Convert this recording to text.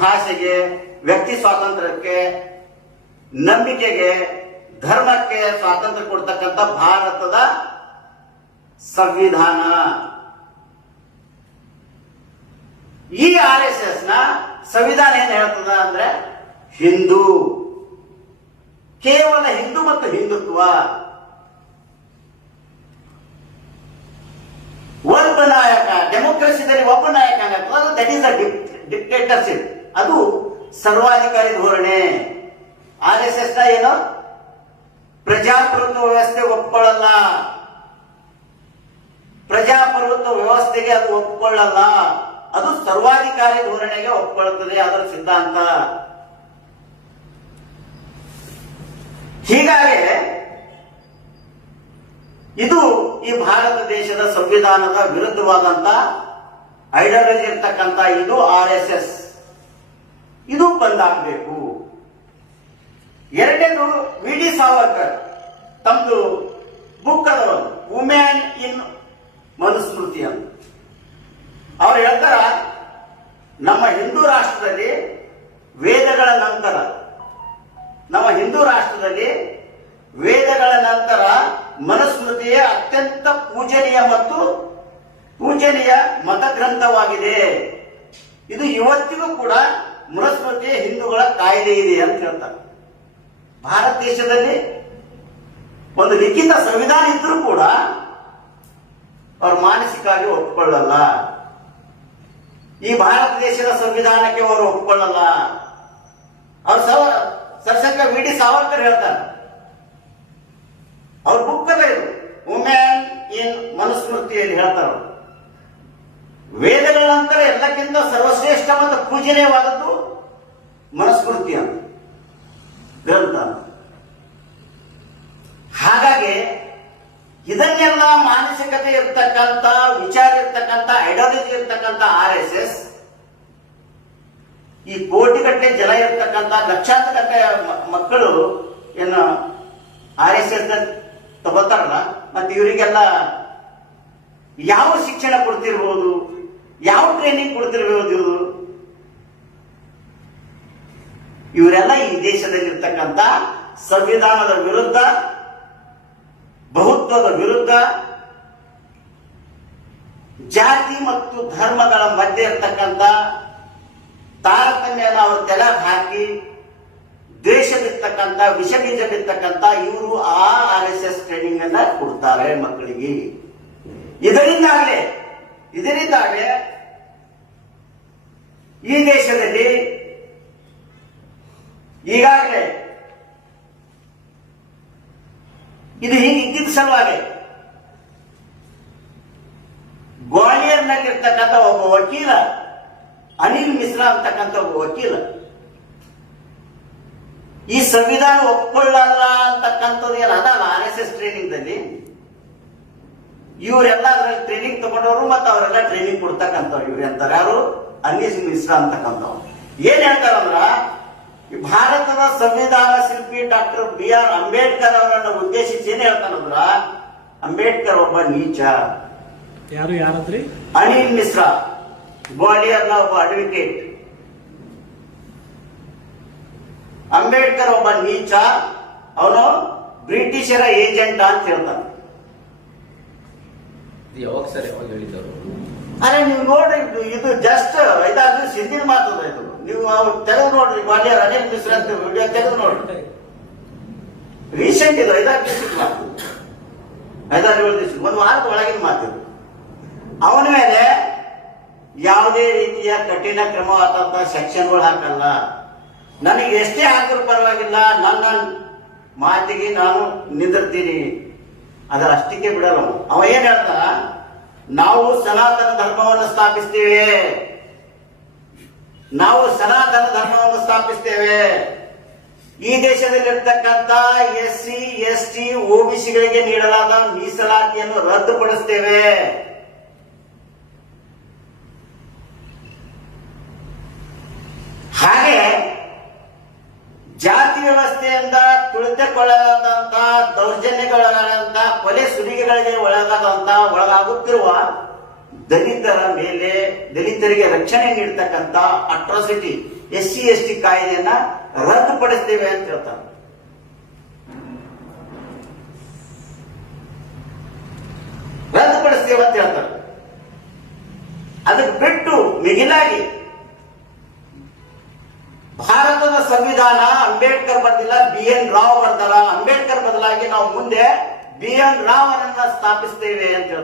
ಭಾಷೆಗೆ, ವ್ಯಕ್ತಿ ಸ್ವಾತಂತ್ರ್ಯಕ್ಕೆ, ನಂಬಿಕೆಗೆ, ಧರ್ಮಕ್ಕೆ ಸ್ವಾತಂತ್ರ್ಯ ಕೊಡ್ತಕ್ಕಂಥ ಭಾರತದ ಸಂವಿಧಾನ. ಈ RSS ನ ಸಂವಿಧಾನ ಏನ್ ಹೇಳ್ತದ ಅಂದ್ರೆ ಹಿಂದೂ, ಕೇವಲ ಹಿಂದೂ ಮತ್ತು ಹಿಂದುತ್ವ, ಒಬ್ಬ ನಾಯಕ, ಡೆಮೋಕ್ರಸಿದಲ್ಲಿ ಒಬ್ಬ ನಾಯಕ, ದಟ್ ಈಸ್ ಅ ಡಿಕ್ಟೇಟರ್ಶಿಪ್, ಅದು ಸರ್ವಾಧಿಕಾರಿ ಧೋರಣೆ. RSS ನ ಏನು ಪ್ರಜಾಪ್ರಭುತ್ವ ವ್ಯವಸ್ಥೆ ಒಪ್ಕೊಳ್ಳಲ್ಲ, ಪ್ರಜಾಪ್ರಭುತ್ವ ವ್ಯವಸ್ಥೆಗೆ ಅದು ಒಪ್ಕೊಳ್ಳಲ್ಲ, ಅದು ಸರ್ವಾಧಿಕಾರಿ ಧೋರಣೆಗೆ ಒಪ್ಕೊಳ್ಳುತ್ತದೆ, ಅದರ ಸಿದ್ಧಾಂತ. ಹೀಗಾಗಿ ಇದು ಈ ಭಾರತ ದೇಶದ ಸಂವಿಧಾನದ ವಿರುದ್ಧವಾದಂತ ಐಡಿಯಾಲಜಿ ಇರ್ತಕ್ಕಂಥ ಇದು RSS, ಇದು ಬಂದಾಗಬೇಕು. ಎರಡನೇದು ವಿ.ಡಿ. ಸಾವರ್ಕರ್ ತಮ್ಮದು ಬುಕ್ ಅದ, ವುಮೆನ್ ಇನ್ ಮನುಸ್ಮೃತಿ ಅಂತ. ಅವ್ರು ಹೇಳ್ತಾರ, ನಮ್ಮ ಹಿಂದೂ ರಾಷ್ಟ್ರದಲ್ಲಿ ವೇದಗಳ ನಂತರ, ನಮ್ಮ ಹಿಂದೂ ರಾಷ್ಟ್ರದಲ್ಲಿ ವೇದಗಳ ನಂತರ ಮನುಸ್ಮೃತಿಯೇ ಅತ್ಯಂತ ಪೂಜನೀಯ ಮತ್ತು ಪೂಜನೀಯ ಮತಗ್ರಂಥವಾಗಿದೆ. ಇದು ಇವತ್ತಿಗೂ ಕೂಡ ಮನುಸ್ಮೃತಿಯ ಹಿಂದೂಗಳ ಕಾಯ್ದೆ ಇದೆ ಅಂತ ಹೇಳ್ತಾರೆ. ಭಾರತ ದೇಶದಲ್ಲಿ ಒಂದು ಲಿಖಿತ ಸಂವಿಧಾನ ಇದ್ರೂ ಕೂಡ ಅವರು ಮಾನಸಿಕವಾಗಿ ಒಪ್ಪಿಕೊಳ್ಳಲ್ಲ. ಈ ಭಾರತ ದೇಶದ ಸಂವಿಧಾನಕ್ಕೆ ಅವರು ಒಪ್ಪಿಕೊಳ್ಳಲ್ಲ. ಅವ್ರು ಸರ್ಸಂಗ ವಿ.ಡಿ. ಸಾವರ್ಕರ್ ಹೇಳ್ತಾರೆ, ಅವ್ರ ಬುಕ್ ಅಲ್ಲ ಇದು, ವುಮೆನ್ ಇನ್ ಮನುಸ್ಮೃತಿಯಲ್ಲಿ ಹೇಳ್ತಾರೆ, ವೇದಗಳ ನಂತರ ಎಲ್ಲಕ್ಕಿಂತ ಸರ್ವಶ್ರೇಷ್ಠ ಮತ್ತು ಪೂಜನೀಯವಾದದ್ದು ಮನುಸ್ಮೃತಿ ಅಂತ ಗ್ರಂಥ. ಹಾಗಾಗಿ ಇದನ್ನೆಲ್ಲ ಮಾನಸಿಕತೆ ಇರ್ತಕ್ಕಂಥ, ವಿಚಾರ ಇರ್ತಕ್ಕಂಥ, ಐಡಿಯಾಲಜಿ ಇರ್ತಕ್ಕಂಥ RSS ಈ ಕೋಟಿಗಟ್ಟಲೆ ಜನ ಇರ್ತಕ್ಕಂಥ, ಲಕ್ಷಾಂತರ ಗಟ್ಟಲೆ ಮಕ್ಕಳು ಏನು RSS ತಗೋತಾರಲ್ಲ, ಮತ್ತೆ ಇವರಿಗೆಲ್ಲ ಯಾವ ಶಿಕ್ಷಣ ಕೊಡ್ತಿರ್ಬೋದು, ಯಾವ ಟ್ರೈನಿಂಗ್ ಕೊಡ್ತಿರ್ಬೋದು ಇವರು? ಇವರೆಲ್ಲ ಈ ದೇಶದಲ್ಲಿರ್ತಕ್ಕಂಥ ಸಂವಿಧಾನದ ವಿರುದ್ಧ, ಬಹುತ್ವದ ವಿರುದ್ಧ, ಜಾತಿ ಮತ್ತು ಧರ್ಮಗಳ ಮಧ್ಯೆ ಇರ್ತಕ್ಕಂಥ ತಾರತಮ್ಯನ ಅವರು ತೆಲಗ್ ಹಾಕಿ ದ್ವೇಷ ಬಿತ್ತಕ್ಕಂಥ, ವಿಷ ಬೀಜ ಬಿತ್ತಕ್ಕಂಥ ಇವರು ಆ RSS ಟ್ರೈನಿಂಗ್ ಅನ್ನ ಕೊಡ್ತಾರೆ ಮಕ್ಕಳಿಗೆ. ಇದರಿಂದಾಗಲೇ ಈ ದೇಶದಲ್ಲಿ ಈಗಾಗಲೇ ಇದು ಹೀಗೆ ಇದ್ದಿದ್ದ ಸಲುವಾಗಿ ಗ್ವಾಲಿಯರ್ನಲ್ಲಿರ್ತಕ್ಕಂಥ ಒಬ್ಬ ವಕೀಲ, ಅನಿಲ್ ಮಿಶ್ರಾ ಅಂತಕ್ಕಂಥ ಒಬ್ಬ ವಕೀಲ, ಈ ಸಂವಿಧಾನ ಒಪ್ಕೊಳ್ಳಲ್ಲ ಅಂತಕ್ಕಂಥದ್ದು ಏನು ಅದಲ್ಲ RSS ಟ್ರೈನಿಂಗ್ ದಲ್ಲಿ, ಇವರೆಲ್ಲ ಅದ್ರಲ್ಲಿ ಟ್ರೈನಿಂಗ್ ತಗೊಂಡವರು ಮತ್ತು ಅವರೆಲ್ಲ ಟ್ರೈನಿಂಗ್ ಕೊಡ್ತಕ್ಕಂಥವ್ರು ಇವ್ರು ಅಂತಾರೆ. ಯಾರು? ಅನಿಲ್ ಮಿಶ್ರಾ ಅಂತಕ್ಕಂಥವ್ರು ಏನ್ ಹೇಳ್ತಾರಂದ್ರ, ಈ ಭಾರತದ ಸಂವಿಧಾನ ಶಿಲ್ಪಿ ಡಾಕ್ಟರ್ B.R. ಅಂಬೇಡ್ಕರ್ ಅವರನ್ನು ಉದ್ದೇಶಿಸಿ ಏನ್ ಹೇಳ್ತಾನಂದ್ರ, ಅಂಬೇಡ್ಕರ್ ಒಬ್ಬ ನೀಚ. ಯಾರಂದ್ರಿ? ಅನಿಲ್ ಮಿಶ್ರಾ, ಗ್ವಾಲಿಯರ್ನ ಒಬ್ಬ ಅಡ್ವೊಕೇಟ್. ಅಂಬೇಡ್ಕರ್ ಒಬ್ಬ ನೀಚ, ಅವನು ಬ್ರಿಟಿಷರ ಏಜೆಂಟ್ ಅಂತ ಹೇಳ್ತಾನೆ. ಯಾವಾಗ ಹೇಳಿದವರು? ಅರೆ ನೀವು ನೋಡ್ರಿ, ಇದು ಜಸ್ಟ್ ಇದಾದ್ರೂ ಸಿಂಧಿನ ಮಾತದ ಇದು. ನೀವು ತೆಗೆದು ನೋಡ್ರಿ, ಗ್ವಾಲಿಯರ್ ಅನಿಲ್ ಮಿಶ್ರಾ ಅಂತ ವಿಡಿಯೋ ತೆಗೆದು ನೋಡ್ರಿ. ರೀಸೆಂಟ್ ಇದು 5-6 ದಿವಸದ ಮಾತು, 5-7 ದಿವಸ, ಒಂದು ವಾರದ ಒಳಗಿನ ಮಾತು. ಅವನ ಮೇಲೆ ಯಾವುದೇ ರೀತಿಯ ಕಠಿಣ ಕ್ರಮವಾದಂತ ಸೆಕ್ಷನ್ಗಳು ಹಾಕಲ್ಲ. ನನಗೆ ಎಷ್ಟೇ ಹಾಕಿದ್ರು ಪರವಾಗಿಲ್ಲ, ನನ್ನ ಮಾತಿಗೆ ನಾನು ನಿಂದಿರ್ತೀನಿ, ಅದರ ಅಷ್ಟಕ್ಕೆ ಬಿಡಲ್ಲ. ಅವ ಏನ್ ಹೇಳ್ತಾನ, ನಾವು ಸನಾತನ ಧರ್ಮವನ್ನು ಸ್ಥಾಪಿಸ್ತೇವೆ, ನಾವು ಸನಾತನ ಧರ್ಮವನ್ನು ಸ್ಥಾಪಿಸ್ತೇವೆ, ಈ ದೇಶದಲ್ಲಿರ್ತಕ್ಕಂಥ SC ST OBCಗಳಿಗೆ ನೀಡಲಾದ ಮೀಸಲಾತಿಯನ್ನು ರದ್ದುಪಡಿಸ್ತೇವೆ. ಹಾಗೆ ಜಾತಿ ವ್ಯವಸ್ಥೆಯಿಂದ ತುಳಿತಕ್ಕೊಳಗಾದಂತ, ದೌರ್ಜನ್ಯಗೊಳಗಾದಂತ, ಕೊಲೆ ಸುಲಿಗೆಗಳಿಗೆ ಒಳಗಾಗುತ್ತಿರುವ ದಲಿತರ ಮೇಲೆ ದಲಿತರಿಗೆ ರಕ್ಷಣೆ ನೀಡ್ತಕ್ಕಂತ ಅಟ್ರಾಸಿಟಿ SC/ST ಕಾಯ್ದೆಯನ್ನ ರದ್ದುಪಡಿಸ್ತೇವೆ ಅಂತ ಹೇಳ್ತಾರೆ. ರದ್ದುಪಡಿಸ್ತೇವೆ ಅಂತ ಹೇಳ್ತಾರೆ. ಅದಕ್ಕೆ ಬಿಟ್ಟು ಮಿಗಿಲಾಗಿ ಭಾರತದ ಸಂವಿಧಾನ ಅಂಬೇಡ್ಕರ್ ಬರ್ದಿಲ್ಲ, BN ರಾವ್ ಬರ್ದಲ್ಲ. ಅಂಬೇಡ್ಕರ್ ಬದಲಾಗಿ ನಾವು ಮುಂದೆ BN ರಾವ್ ಅನ್ನ ಸ್ಥಾಪಿಸ್ತೇವೆ ಅಂತ ಹೇಳ್ತಾರೆ.